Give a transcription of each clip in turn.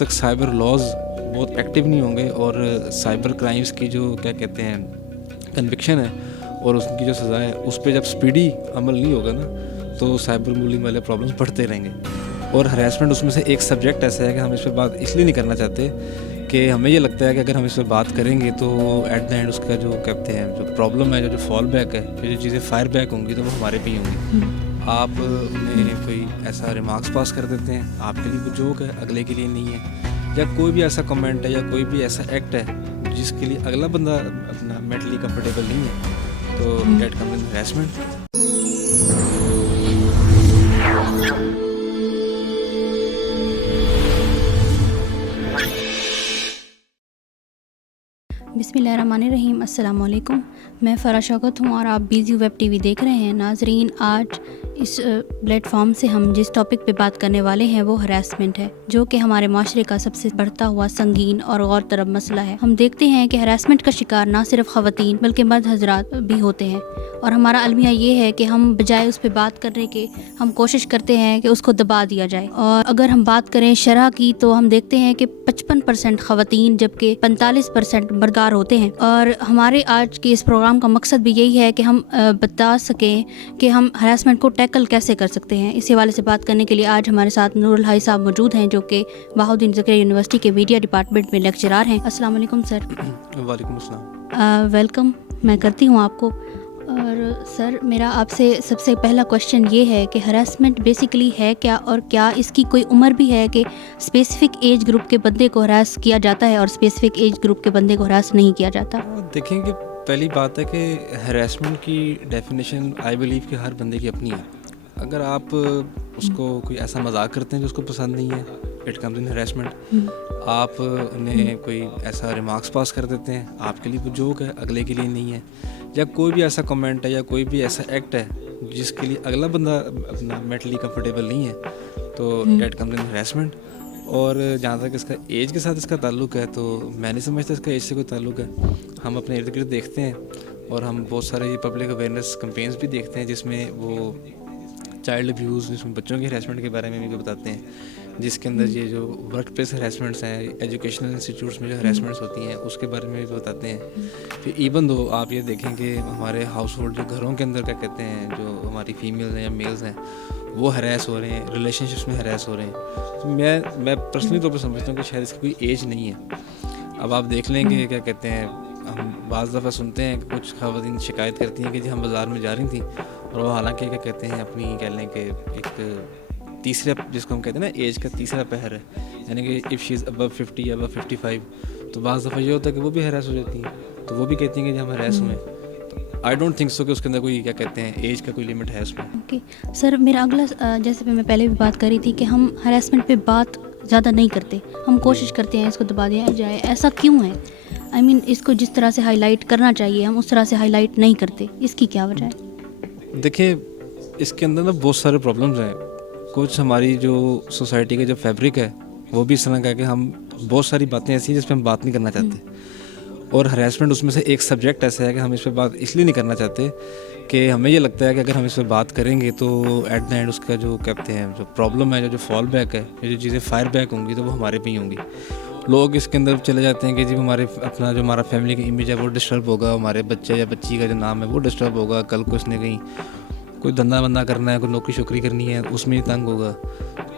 تک cyber laws بہت active نہیں ہوں گے اور سائبر کرائمز کی جو کیا کہتے ہیں کنوکشن ہے اور اس کی جو سزا ہے اس پہ جب سپیڈی عمل نہیں ہوگا نا تو سائبر بولنگ والے پرابلمس بڑھتے رہیں گے. اور ہراسمنٹ اس میں سے ایک سبجیکٹ ایسا ہے کہ ہم اس پہ بات اس لیے نہیں کرنا چاہتے کہ ہمیں یہ لگتا ہے کہ اگر ہم اس پہ بات کریں گے تو ایٹ دا اینڈ اس کا جو کہتے ہیں جو پرابلم ہے جو فال بیک ہے جو چیزیں فائر بیک ہوں گی تو وہ ہمارے پہ ہی ہوں گی. آپ انہیں کوئی ایسا ریمارکس پاس کر دیتے ہیں آپ کے لیے کوئی جوک ہے اگلے کے لیے نہیں ہے, یا کوئی بھی ایسا کمنٹ ہے یا کوئی بھی ایسا ایکٹ ہے جس کے لیے اگلا بندہ اپنا مینٹلی کمفرٹیبل نہیں ہے تو دیٹ کمز ان ہراسمنٹ. بسم اللہ الرحمن الرحیم. السلام علیکم, میں فرح شوکت ہوں اور آپ بیزی ویب ٹی وی دیکھ رہے ہیں. ناظرین, آج اس پلیٹ فارم سے ہم جس ٹاپک پہ بات کرنے والے ہیں وہ ہراسمنٹ ہے, جو کہ ہمارے معاشرے کا سب سے بڑھتا ہوا سنگین اور غور طلب مسئلہ ہے. ہم دیکھتے ہیں کہ ہراسمنٹ کا شکار نہ صرف خواتین بلکہ مرد حضرات بھی ہوتے ہیں, اور ہمارا المیہ یہ ہے کہ ہم بجائے اس پہ بات کرنے کے ہم کوشش کرتے ہیں کہ اس کو دبا دیا جائے. اور اگر ہم بات کریں شرح کی تو ہم دیکھتے ہیں کہ 55% خواتین جبکہ 45% مردار ہوتے ہیں. اور ہمارے آج کے اس پروگرام کا مقصد بھی یہی ہے کہ ہم بتا سکیں کہ ہم ہراسمنٹ کو ٹیکل کیسے کر سکتے ہیں. اس حوالے سے بات کرنے کے لیے آج ہمارے ساتھ نور الحی صاحب موجود ہیں, جو کہ بہاؤالدین زکریا یونیورسٹی کے میڈیا ڈپارٹمنٹ میں لیکچرار ہیں. السلام علیکم سر. وعلیکم السلام. ویلکم میں کرتی ہوں آپ کو. اور سر, میرا آپ سے سب سے پہلا کوشچن یہ ہے کہ ہراسمنٹ بیسیکلی ہے کیا, اور کیا اس کی کوئی عمر بھی ہے کہ اسپیسیفک ایج گروپ کے بندے کو ہراس کیا جاتا ہے اور اسپیسیفک ایج گروپ کے بندے کو ہراس نہیں کیا جاتا؟ دیکھیں کہ پہلی بات ہے کہ ہراسمنٹ کی ڈیفینیشن آئی بلیو کہ ہر بندے کی اپنی ہے. اگر آپ اس کو کوئی ایسا مذاق کرتے ہیں جو اس کو پسند نہیں ہے, اٹ کمز ان ہراسمنٹ. آپ انہیں کوئی ایسا ریمارکس پاس کر دیتے ہیں آپ کے لیے کوئی جوک ہے اگلے کے لیے نہیں ہے, یا کوئی بھی ایسا کمنٹ ہے یا کوئی بھی ایسا ایکٹ ہے جس کے لیے اگلا بندہ اپنا مینٹلی کمفرٹیبل نہیں ہے تو دیٹ کمز ان ہراسمنٹ. اور جہاں تک اس کا ایج کے ساتھ اس کا تعلق ہے تو میں نہیں سمجھتا اس کا ایج سے کوئی تعلق ہے. ہم اپنے ارد گرد دیکھتے ہیں اور ہم بہت سارے یہ پبلک اویئرنیس کمپینس بھی دیکھتے ہیں جس میں وہ چائلڈ ابیوز, جس میں بچوں کے ہراسمنٹ کے بارے میں بھی بتاتے ہیں, جس کے اندر یہ جو ورک پلیس ہراسمنٹس ہیں, ایجوکیشنل انسٹیٹیوٹس میں جو ہراسمنٹس ہوتی ہیں اس کے بارے میں بھی بتاتے ہیں. پھر ایون دو آپ یہ دیکھیں کہ ہمارے ہاؤس ہولڈ جو گھروں کے اندر کیا کہتے ہیں جو ہماری فیمیلز ہیں یا میلز ہیں وہ ہراس ہو رہے ہیں, ریلیشن شپس میں ہراس ہو رہے ہیں. تو میں پرسنلی طور پہ سمجھتا ہوں کہ شاید اس کی کوئی ایج نہیں ہے. اب آپ دیکھ لیں کہ کیا کہتے ہیں, ہم بعض دفعہ سنتے ہیں کہ کچھ خواتین شکایت کرتی ہیں کہ جی ہم بازار میں جا رہی تھیں اور وہ حالانکہ کیا کہتے ہیں اپنی کہہ لیں کہ ایک تیسرا, جس کو ہم کہتے ہیں نا ایج کا تیسرا پہر ہے, یعنی کہ اف شی از ابو 50 یا ابو 55, تو بعض دفعہ یہ ہوتا ہے کہ وہ بھی ہراس ہو جاتی ہیں تو وہ بھی کہتی ہیں کہ جی ہم ہراس ہوئے. آئی ڈونٹ تھنک سو کہ اس کے اندر کوئی کیا کہتے ہیں ایج کا کوئی لمٹ ہے اس میں. اوکے سر, میرا اگلا جیسے میں پہلے بھی بات کر رہی تھی کہ ہم ہراسمنٹ پہ بات زیادہ نہیں کرتے, ہم کوشش کرتے ہیں اس کو دبا دیا جائے. ایسا کیوں ہے؟ آئی مین اس کو جس طرح سے ہائی لائٹ کرنا چاہیے ہم اس طرح سے ہائی لائٹ نہیں کرتے, اس کی کیا وجہ ہے؟ دیکھیں اس کے اندر نا بہت سارے پرابلمز ہیں. کچھ ہماری جو سوسائٹی کا جو فیبرک ہے وہ بھی اس طرح کا کہ ہم بہت ساری باتیں ایسی ہیں جس پہ ہم بات نہیں کرنا چاہتے, اور ہراسمنٹ اس میں سے ایک سبجیکٹ ایسا ہے کہ ہم اس پہ بات اس لیے نہیں کرنا چاہتے کہ ہمیں یہ لگتا ہے کہ اگر ہم اس پہ بات کریں گے تو ایٹ دا اینڈ اس کا جو کہتے ہیں جو پرابلم ہے جو فال بیک ہے جو چیزیں فائر بیک ہوں گی تو وہ ہمارے پہ ہی ہوں گی. لوگ اس کے اندر چلے جاتے ہیں کہ جی ہمارے اپنا جو ہمارا فیملی کا امیج ہے وہ ڈسٹرب ہوگا, ہمارے بچے یا بچی کا جو نام ہے وہ ڈسٹرب ہوگا, کل کو اس نے کہیں کوئی دھندا بندہ کرنا ہے, کوئی نوکری شوکری کرنی ہے اس میں ہی تنگ ہوگا.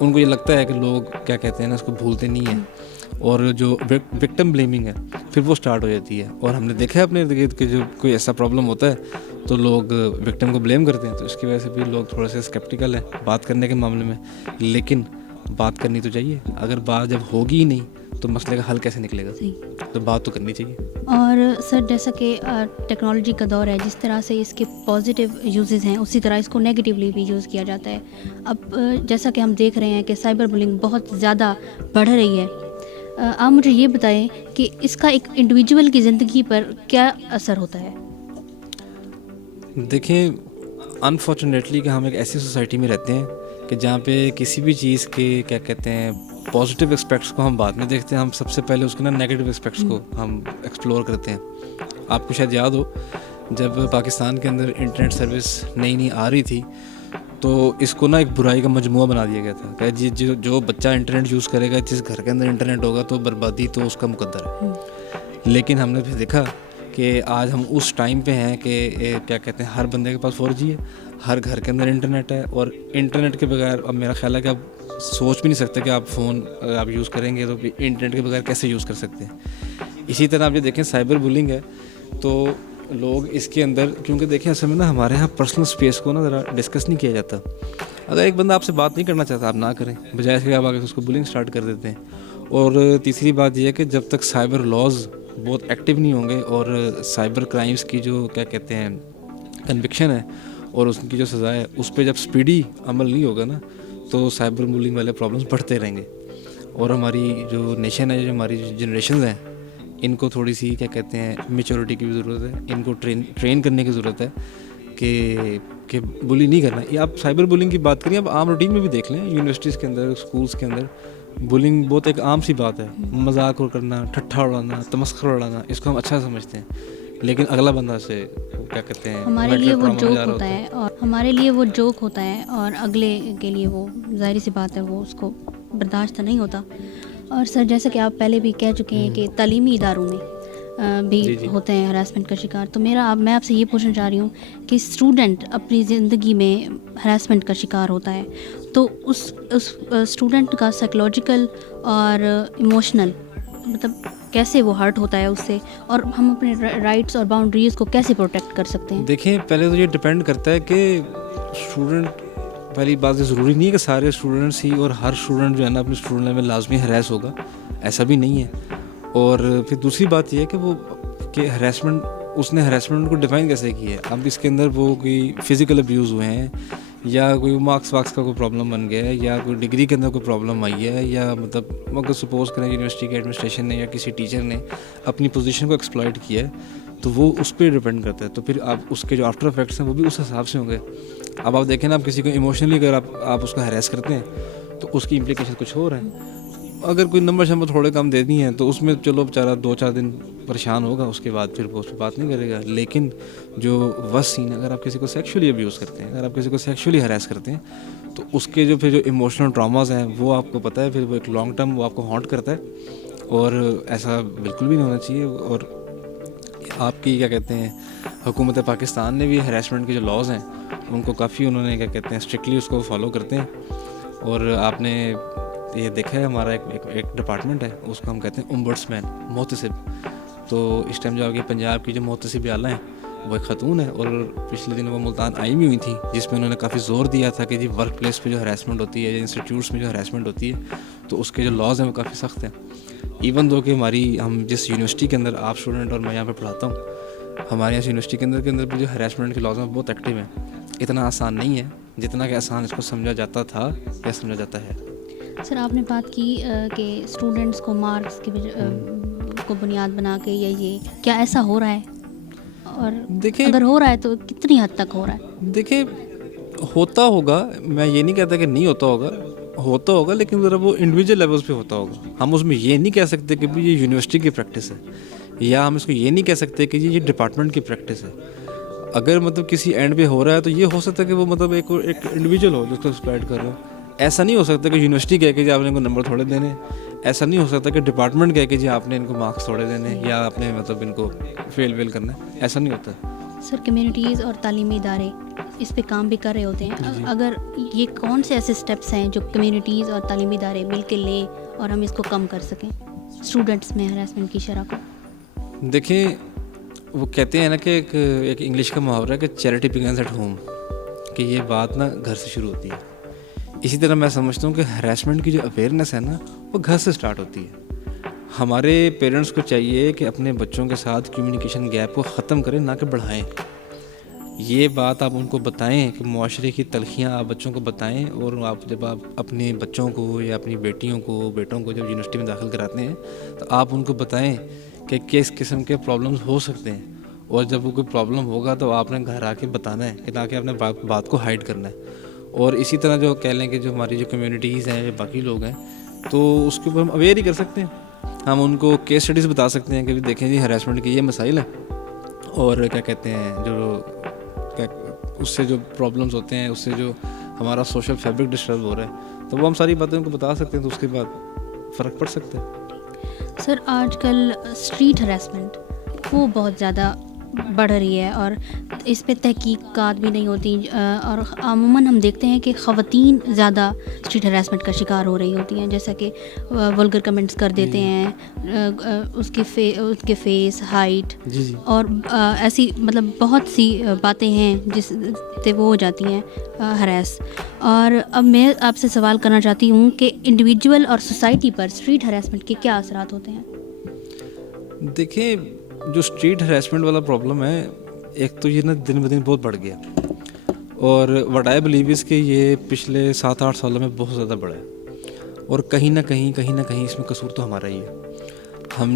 ان کو یہ لگتا ہے کہ لوگ کیا کہتے ہیں نا اس کو بھولتے نہیں ہیں, اور جو وکٹم بلیمنگ ہے پھر وہ سٹارٹ ہو جاتی ہے. اور ہم نے دیکھا ہے اپنے ارد گرد کہ جو کوئی ایسا پرابلم ہوتا ہے تو لوگ وکٹم کو بلیم کرتے ہیں, تو اس کی وجہ سے بھی لوگ تھوڑا سا اسکیپٹیکل ہیں بات کرنے کے معاملے میں. لیکن بات کرنی تو چاہیے, اگر بات جب ہوگی ہی نہیں تو مسئلے کا حل کیسے نکلے گا؟ تو بات تو کرنی چاہیے. اور سر جیسا کہ ٹیکنالوجی کا دور ہے, جس طرح سے اس کے پازیٹیو یوزز ہیں اسی طرح اس کو نیگیٹیولی بھی یوز کیا جاتا ہے. اب جیسا کہ ہم دیکھ رہے ہیں کہ سائبر بلنگ بہت زیادہ بڑھ رہی ہے. آپ مجھے یہ بتائیں کہ اس کا ایک انڈیویجول کی زندگی پر کیا اثر ہوتا ہے؟ دیکھیں انفارچونیٹلی کہ ہم ایک ایسی سوسائٹی میں رہتے ہیں کہ جہاں پہ کسی بھی چیز کے کیا کہتے ہیں پازیٹیو اسپیکٹس کو ہم بعد میں دیکھتے ہیں, ہم سب سے پہلے اس کے نا نیگیٹیو اسپیکٹس کو ہم ایکسپلور کرتے ہیں. آپ کو شاید یاد ہو جب پاکستان کے اندر انٹرنیٹ سروس نئی آ رہی تھی تو اس کو نا ایک برائی کا مجموعہ بنا دیا گیا تھا کہ جو بچہ انٹرنیٹ یوز کرے گا، جس گھر کے اندر انٹرنیٹ ہوگا تو بربادی تو اس کا مقدر ہے. لیکن ہم نے پھر دیکھا کہ آج ہم اس ٹائم پہ ہیں کہ کیا کہتے ہیں، ہر بندے کے پاس 4G ہے، ہر گھر کے اندر انٹرنیٹ ہے، اور انٹرنیٹ کے بغیر اب میرا خیال ہے کہ آپ سوچ بھی نہیں سکتے کہ آپ فون آپ یوز کریں گے تو انٹرنیٹ کے بغیر کیسے یوز کر سکتے ہیں. اسی طرح آپ یہ دیکھیں سائبر بولنگ ہے تو لوگ اس کے اندر، کیونکہ دیکھیں اصل میں نا ہمارے یہاں پرسنل اسپیس کو نا ذرا ڈسکس نہیں کیا جاتا. اگر ایک بندہ آپ سے بات نہیں کرنا چاہتا آپ نہ کریں، بجائے سے آپ آگے اس کو بولنگ سٹارٹ کر دیتے ہیں. اور تیسری بات یہ ہے کہ جب تک سائبر لاز بہت ایکٹیو نہیں ہوں گے اور سائبر کرائمز کی جو کیا کہتے ہیں کنوکشن ہے اور اس کی جو سزا ہے اس پہ جب سپیڈی عمل نہیں ہوگا نا، تو سائبر بولنگ والے پرابلمس بڑھتے رہیں گے. اور ہماری جو نیشن ہے، جو ہماری جنریشنز ہیں، ان کو تھوڑی سی کیا کہتے ہیں میچورٹی کی بھی ضرورت ہے. ان کو ٹرین کرنے کی ضرورت ہے کہ بلی نہیں کرنا. یہ آپ سائبر بولنگ کی بات کریں، اب عام روٹین میں بھی دیکھ لیں، یونیورسٹیز کے اندر، اسکولس کے اندر بولنگ بہت ایک عام سی بات ہے. مذاق کرنا، ٹھٹھا اڑانا، تمسخر اڑانا، اس کو ہم اچھا سمجھتے ہیں. لیکن اگلا بندہ سے کیا کہتے ہیں ہمارے لیے وہ جوک ہوتا ہے، اور ہمارے لیے وہ جوک ہوتا ہے، اور اگلے کے لیے وہ ظاہری سی بات ہے وہ اس کو برداشت نہیں ہوتا. اور سر جیسا کہ آپ پہلے بھی کہہ چکے ہیں کہ تعلیمی اداروں میں بھی ہوتے ہیں ہراسمنٹ کا شکار. تو میں آپ سے یہ پوچھنا چاہ رہی ہوں کہ اسٹوڈنٹ اپنی زندگی میں ہراسمنٹ کا شکار ہوتا ہے تو اس اسٹوڈنٹ کا سائیکولوجیکل اور ایموشنل مطلب کیسے وہ ہرٹ ہوتا ہے اس سے، اور ہم اپنے رائٹس اور باؤنڈریز کو کیسے پروٹیکٹ کر سکتے ہیں؟ دیکھیں پہلے تو یہ ڈپینڈ کرتا ہے کہ اسٹوڈنٹ، پہلی بات یہ ضروری نہیں ہے کہ سارے اسٹوڈنٹس ہی اور ہر اسٹوڈنٹ جو ہے نا اپنے اسٹوڈنٹ میں لازمی ہراس ہوگا، ایسا بھی نہیں ہے. اور پھر دوسری بات یہ ہے کہ وہ کہ ہراسمنٹ، اس نے ہراسمنٹ کو ڈیفائن کیسے کی ہے. اب اس کے اندر وہ کوئی فزیکل ابیوز ہوئے ہیں، یا کوئی مارکس واکس کا کوئی پرابلم بن گیا ہے، یا کوئی ڈگری کے اندر کوئی پرابلم آئی ہے، یا مطلب اگر سپوز کریں یونیورسٹی کے ایڈمنسٹریشن نے یا کسی ٹیچر نے اپنی پوزیشن کو ایکسپلائٹ کیا ہے، تو وہ اس پہ ڈپینڈ کرتا ہے. تو پھر آپ اس کے جو آفٹر افیکٹس ہیں وہ بھی اس حساب سے ہوں گے. اب آپ دیکھیں نا، آپ کسی کو ایموشنلی اگر آپ اس کو ہراس کرتے ہیں تو اس کی امپلیکیشن کچھ اور ہیں. اگر کوئی نمبر تھوڑے کم دے دی ہیں تو اس میں چلو بیچارہ 2-4 دن پریشان ہوگا، اس کے بعد پھر وہ اس پہ بات نہیں کرے گا. لیکن جو ورسٹ سین ہے، اگر آپ کسی کو سیکشولی ابیوز کرتے ہیں، اگر آپ کسی کو سیکشولی ہراس کرتے ہیں، تو اس کے جو پھر جو ایموشنل ٹراماز ہیں وہ آپ کو پتہ ہے، پھر وہ ایک لانگ ٹرم وہ آپ کو ہانٹ کرتا ہے. اور ایسا بالکل بھی نہیں ہونا چاہیے. اور آپ کی کیا کہتے ہیں حکومت پاکستان نے بھی ہراسمنٹ کے جو لاز ہیں ان کو کافی انہوں نے کیا کہتے ہیں اسٹرکٹلی اس کو فالو کرتے ہیں. اور آپ نے یہ دیکھا ہے ہمارا ایک ڈپارٹمنٹ ہے، اس کو ہم کہتے ہیں امبڈسمین، محتسب. تو اس ٹائم جو آگے پنجاب کی جو محتسب اعلیٰ ہیں وہ ایک خاتون ہے، اور پچھلے دن وہ ملتان آئی بھی ہوئی تھی، جس میں انہوں نے کافی زور دیا تھا کہ جی ورک پلیس پہ جو ہراسمنٹ ہوتی ہے یا انسٹیٹیوٹس میں جو ہراسمنٹ ہوتی ہے تو اس کے جو لاز ہیں وہ کافی سخت ہیں. ایون دو کہ ہم جس یونیورسٹی کے اندر آپ اسٹوڈنٹ اور میں یہاں پہ پڑھاتا ہوں، ہمارے یہاں یونیورسٹی کے اندر بھی جو ہراسمنٹ کے لاز ہیں بہت ایکٹیو ہیں. اتنا آسان نہیں ہے جتنا کہ آسان اس کو سمجھا جاتا تھا یا سمجھا جاتا ہے. سر آپ نے بات کی کہ اسٹوڈنٹس کو مارکس کی کو بنیاد بنا کے یہ کیا ایسا ہو رہا ہے، اور دیکھیں اگر ہو رہا ہے تو کتنی حد تک ہو رہا ہے؟ دیکھیں ہوتا ہوگا، میں یہ نہیں کہتا کہ نہیں ہوتا ہوگا، لیکن ذرا وہ انڈیویجول لیولز پہ ہوتا ہوگا. ہم اس میں یہ نہیں کہہ سکتے کہ یہ یونیورسٹی کی پریکٹس ہے، یا ہم اس کو یہ نہیں کہہ سکتے کہ یہ ڈپارٹمنٹ کی پریکٹس ہے. اگر مطلب کسی اینڈ پہ ہو رہا ہے تو یہ ہو سکتا ہے کہ وہ مطلب ایک انڈیویجول ہو جس کو ایکسپلائٹ کر رہا ہو. ایسا نہیں ہو سکتا کہ یونیورسٹی کہہ کے جی آپ نے ان کو نمبر تھوڑے دینے، ایسا نہیں ہو سکتا کہ ڈپارٹمنٹ کہہ کے جی آپ نے ان کو مارکس تھوڑے دینے یا آپ نے مطلب ان کو فیل کرنا ہے، ایسا نہیں ہوتا. سر کمیونٹیز اور تعلیمی ادارے اس پہ کام بھی کر رہے ہوتے ہیں. اگر یہ کون سے ایسے اسٹیپس ہیں جو کمیونٹیز اور تعلیمی ادارے مل کے لیں اور ہم اس کو کم کر سکیں اسٹوڈنٹس میں ہراسمنٹ کی شرح کو؟ دیکھیں وہ کہتے ہیں نا کہ ایک انگلش کا محاورہ ہے کہ چیریٹی بگنز ایٹ ہوم، کہ یہ بات نا گھر سے شروع ہوتی ہے. اسی طرح میں سمجھتا ہوں کہ ہراسمنٹ کی جو اویئرنیس ہے نا وہ گھر سے سٹارٹ ہوتی ہے. ہمارے پیرنٹس کو چاہیے کہ اپنے بچوں کے ساتھ کمیونیکیشن گیپ کو ختم کریں، نہ کہ بڑھائیں. یہ بات آپ ان کو بتائیں کہ معاشرے کی تلخیاں آپ بچوں کو بتائیں. اور جب آپ اپنے بچوں کو یا اپنی بیٹیوں کو بیٹوں کو جب یونیورسٹی میں داخل کراتے ہیں تو آپ ان کو بتائیں کہ کس قسم کے پرابلمس ہو سکتے ہیں، اور جب وہ کوئی پرابلم ہوگا تو آپ نے گھر آ کے بتانا ہے، کہ نہ کہ آپ نے بات کو ہائڈ کرنا ہے. اور اسی طرح جو کہہ لیں کہ جو ہماری جو کمیونٹیز ہیں یا باقی لوگ ہیں تو اس کے اوپر ہم اویئر ہی کر سکتے ہیں. ہم ان کو کیس اسٹڈیز بتا سکتے ہیں کہ دیکھیں جی ہراسمنٹ کے یہ مسائل ہیں، اور کیا کہتے ہیں جو اس سے جو پرابلمس ہوتے ہیں، اس سے جو ہمارا سوشل فیبرک ڈسٹرب ہو رہا ہے، تو وہ ہم ساری باتیں ان کو بتا سکتے ہیں، تو اس کے بعد فرق پڑ سکتا ہے. سر آج کل اسٹریٹ ہراسمنٹ وہ بہت زیادہ بڑھ رہی ہے اور اس پہ تحقیقات بھی نہیں ہوتی، اور عموماً ہم دیکھتے ہیں کہ خواتین زیادہ اسٹریٹ ہراسمنٹ کا شکار ہو رہی ہوتی ہیں، جیسا کہ ولگر کمنٹس کر دیتے ہیں، اس کے فیس، ہائٹ، جی اور ایسی مطلب بہت سی باتیں ہیں جس سے وہ ہو جاتی ہیں ہراس. اور اب میں آپ سے سوال کرنا چاہتی ہوں کہ انڈیویجول اور سوسائٹی پر اسٹریٹ ہراسمنٹ کے کیا اثرات ہوتے ہیں؟ دیکھیں، جو اسٹریٹ ہراسمنٹ والا پرابلم ہے، ایک تو یہ نا دن بدن بہت بڑھ گیا، اور وٹ آئی بلیو از کہ یہ پچھلے 7-8 سالوں میں بہت زیادہ بڑھا ہے، اور کہیں نہ کہیں اس میں قصور تو ہمارا ہی ہے.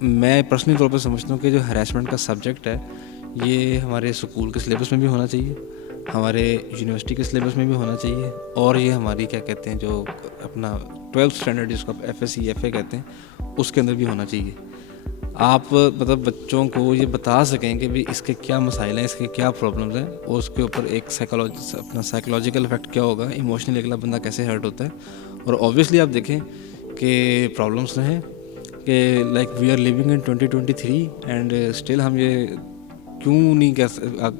میں پرسنلی طور پہ سمجھتا ہوں کہ جو ہراسمنٹ کا سبجیکٹ ہے یہ ہمارے اسکول کے سلیبس میں بھی ہونا چاہیے، ہمارے یونیورسٹی کے سلیبس میں بھی ہونا چاہیے، اور یہ ہماری کیا کہتے ہیں جو اپنا 12th اسٹینڈرڈ جس کو آپ FSC FA کہتے ہیں اس کے اندر بھی ہونا چاہیے. آپ مطلب بچوں کو یہ بتا سکیں کہ بھی اس کے کیا مسائل ہیں، اس کے کیا پرابلمز ہیں، اور اس کے اوپر ایک اپنا سائیکولوجیکل افیکٹ کیا ہوگا، ایموشنلی اگلا بندہ کیسے ہرٹ ہوتا ہے. اور اوبویسلی آپ دیکھیں کہ پرابلمس ہیں کہ like we are living in 2023 and still ہم یہ کیوں نہیں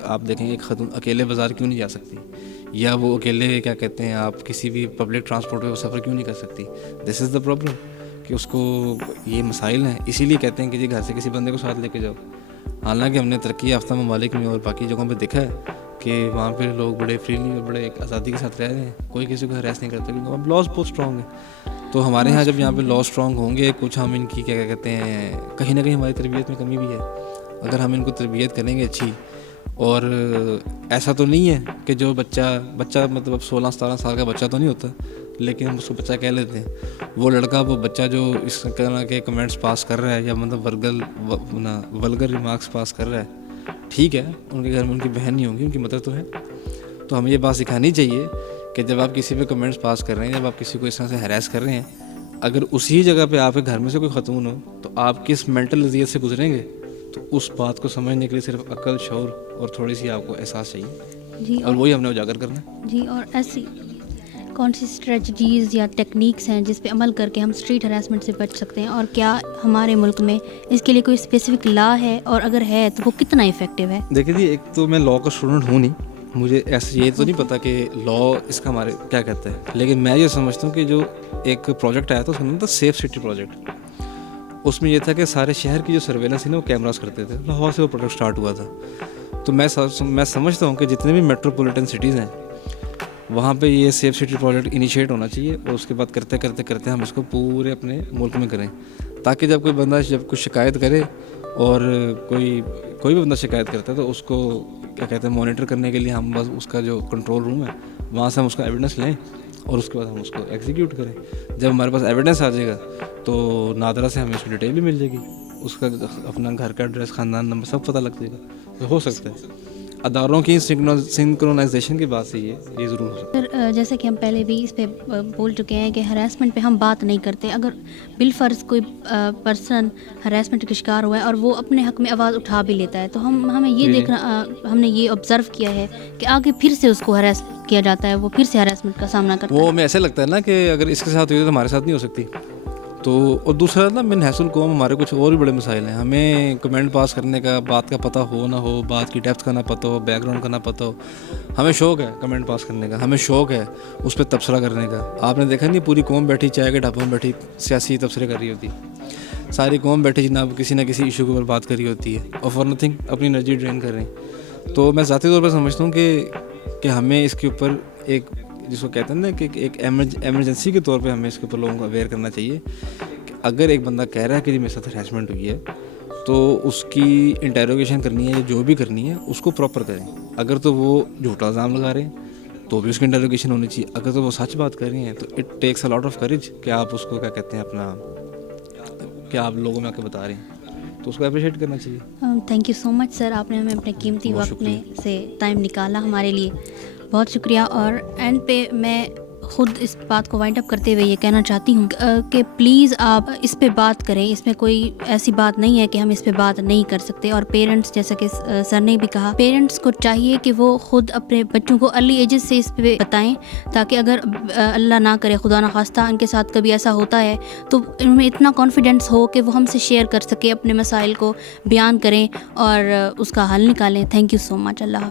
آپ دیکھیں ایک خاتون اکیلے بازار کیوں نہیں جا سکتی، یا وہ اکیلے کیا کہتے ہیں آپ کسی بھی پبلک ٹرانسپورٹ پہ وہ سفر کیوں نہیں کر سکتی. دس از دا پرابلم کہ اس کو یہ مسائل ہیں، اسی لیے کہتے ہیں کہ جی گھر سے کسی بندے کو ساتھ لے کے جاؤ. حالانکہ ہم نے ترقی یافتہ ممالک میں اور باقی جگہوں پہ دیکھا ہے کہ وہاں پہ لوگ بڑے فریلی اور بڑے ایک آزادی کے ساتھ رہ رہے ہیں، کوئی کسی کو ہراس نہیں کرتا، کیونکہ اب لاز بہت اسٹرانگ ہیں. تو ہمارے یہاں جب یہاں پہ لا اسٹرانگ ہوں گے، کچھ ہم ان کی کیا کہتے ہیں کہیں نہ کہیں ہماری تربیت میں کمی بھی ہے. اگر ہم ان کو تربیت کریں گے اچھی، اور ایسا تو نہیں ہے کہ جو بچہ مطلب اب 16-17 سال کا بچہ تو نہیں ہوتا، لیکن ہم اس کو بچہ کہہ لیتے ہیں. وہ لڑکا، وہ بچہ جو اس طرح کے کمنٹس پاس کر رہا ہے یا مطلب ولگر ریمارکس پاس کر رہا ہے، ٹھیک ہے، ان کے گھر میں ان کی بہن نہیں ہوگی، ان کی مدر تو ہے. تو ہمیں یہ بات سکھانی چاہیے کہ جب آپ کسی پہ کمنٹس پاس کر رہے ہیں، جب آپ کسی کو اس طرح سے ہراس کر رہے ہیں، اگر اسی جگہ پہ آپ کے گھر میں سے کوئی خاتون ہو تو آپ کس مینٹل اذیت سے گزریں گے. تو اس بات کو سمجھنے کے لیے صرف عقل، شعور اور تھوڑی سی آپ کو احساس چاہیے، جی، اور وہی ہم نے اجاگر کرنا ہے. جی، اور ایسی کون سی اسٹریٹجیز یا ٹیکنیکس ہیں جس پہ عمل کر کے ہم اسٹریٹ ہراسمنٹ سے بچ سکتے ہیں، اور کیا ہمارے ملک میں اس کے لیے کوئی اسپیسیفک لا ہے، اور اگر ہے تو وہ کتنا افیکٹو ہے؟ دیکھیں جی، ایک تو میں لا کا اسٹوڈنٹ ہوں نہیں، مجھے ایسے یہ تو نہیں پتا کہ لا اس کا ہمارے کیا کہتا ہے، لیکن میں یہ سمجھتا ہوں کہ جو ایک پروجیکٹ آیا تھا اس کا نام تھا سیف سٹی پروجیکٹ. اس میں یہ تھا کہ سارے شہر کی جو سرویلنس تھی نا وہ کیمراز کرتے تھے. لاہور سے وہ پروجیکٹ اسٹارٹ ہوا تھا. تو میں سمجھتا ہوں کہ جتنے بھی میٹروپولیٹن سٹیز ہیں وہاں پہ یہ سیف سٹی پروجیکٹ انیشیٹ ہونا چاہیے، اور اس کے بعد کرتے ہم اس کو پورے اپنے ملک میں کریں، تاکہ جب کوئی بندہ کچھ شکایت کرے، اور کوئی بھی بندہ شکایت کرتا ہے تو اس کو کیا کہتے ہیں مانیٹر کرنے کے لیے ہم بس اس کا جو کنٹرول روم ہے وہاں سے ہم اس کا ایویڈنس لیں، اور اس کے بعد ہم اس کو ایگزیکیوٹ کریں. جب ہمارے پاس ایویڈنس آ جائے گا تو نادرا سے ہمیں اس کی ڈیٹیل بھی مل جائے گی، اس کا اپنا گھر کا ایڈریس، خاندان نمبر سب پتہ لگ جائے گا. تو ہو سکتا ہے اداروں کی سنکرونائزیشن کی بات سے یہ ضرور ہو سکتا ہے. سر جیسا کہ ہم پہلے بھی اس پہ بول چکے ہیں کہ ہراسمنٹ پہ ہم بات نہیں کرتے. اگر بالفرض کوئی پرسن ہراسمنٹ کا شکار ہوا ہے اور وہ اپنے حق میں آواز اٹھا بھی لیتا ہے، تو ہمیں یہ دیکھنا، ہم نے یہ آبزرو کیا ہے کہ آگے پھر سے اس کو ہراس کیا جاتا ہے، وہ پھر سے ہراسمنٹ کا سامنا کرتا ہے. وہ ہمیں ایسے لگتا ہے نا کہ اگر اس کے ساتھ ہوئی تو ہمارے ساتھ نہیں ہو سکتی. تو اور دوسرا نا من حیث القوم ہمارے کچھ اور بھی بڑے مسائل ہیں. ہمیں کمنٹ پاس کرنے کا، بات کا پتہ ہو نہ ہو، بات کی ڈیپتھ کا نہ پتہ ہو، بیک گراؤنڈ کا نہ پتہ ہو، ہمیں شوق ہے کمنٹ پاس کرنے کا، ہمیں شوق ہے اس پہ تبصرہ کرنے کا. آپ نے دیکھا نہیں پوری قوم بیٹھی چائے کے ڈھابوں میں بیٹھی سیاسی تبصرے کر رہی ہوتی ہے، ساری قوم بیٹھی جناب کسی نہ کسی ایشو کے اوپر بات کر رہی ہوتی ہے، اور فار نتھنگ اپنی انرجی ڈرین کر رہے ہیں. تو میں ذاتی طور پر سمجھتا ہوں کہ ہمیں اس کے اوپر ایک جس کو کہتے ہیں نا کہ ایک ایمرجنسی کے طور پہ ہمیں اس کے اوپر لوگوں کو اویئر کرنا چاہیے کہ اگر ایک بندہ کہہ رہا ہے کہ جی میرے ساتھ ہراسمنٹ ہوئی ہے تو اس کی انٹیروگیشن کرنی ہے یا جو بھی کرنی ہے اس کو پراپر کریں. اگر تو وہ جھوٹا الزام لگا رہے ہیں تو بھی اس کی انٹیروگیشن ہونی چاہیے. اگر تو وہ سچ بات کر رہی ہیں تو it takes a lot of courage کہ آپ اس کو کیا کہتے ہیں اپنا کہ آپ لوگوں میں آ کے بتا رہے ہیں، تو اس کو اپریشیٹ کرنا چاہیے. تھینک یو سو مچ سر، آپ نے ہمیں اپنے قیمتی وقت میں سے ٹائم نکالا ہمارے لیے، بہت شکریہ. اور اینڈ پہ میں خود اس بات کو وائنڈ اپ کرتے ہوئے یہ کہنا چاہتی ہوں کہ پلیز آپ اس پہ بات کریں. اس میں کوئی ایسی بات نہیں ہے کہ ہم اس پہ بات نہیں کر سکتے. اور پیرنٹس, جیسا کہ سر نے بھی کہا, پیرنٹس کو چاہیے کہ وہ خود اپنے بچوں کو ارلی ایجز سے اس پہ بتائیں, تاکہ اگر اللہ نہ کرے, خدا نخواستہ ان کے ساتھ کبھی ایسا ہوتا ہے تو ان میں اتنا کانفیڈینس ہو کہ وہ ہم سے شیئر کر سکے, اپنے مسائل کو بیان کریں اور اس کا حل نکالیں. Thank you so much. Allah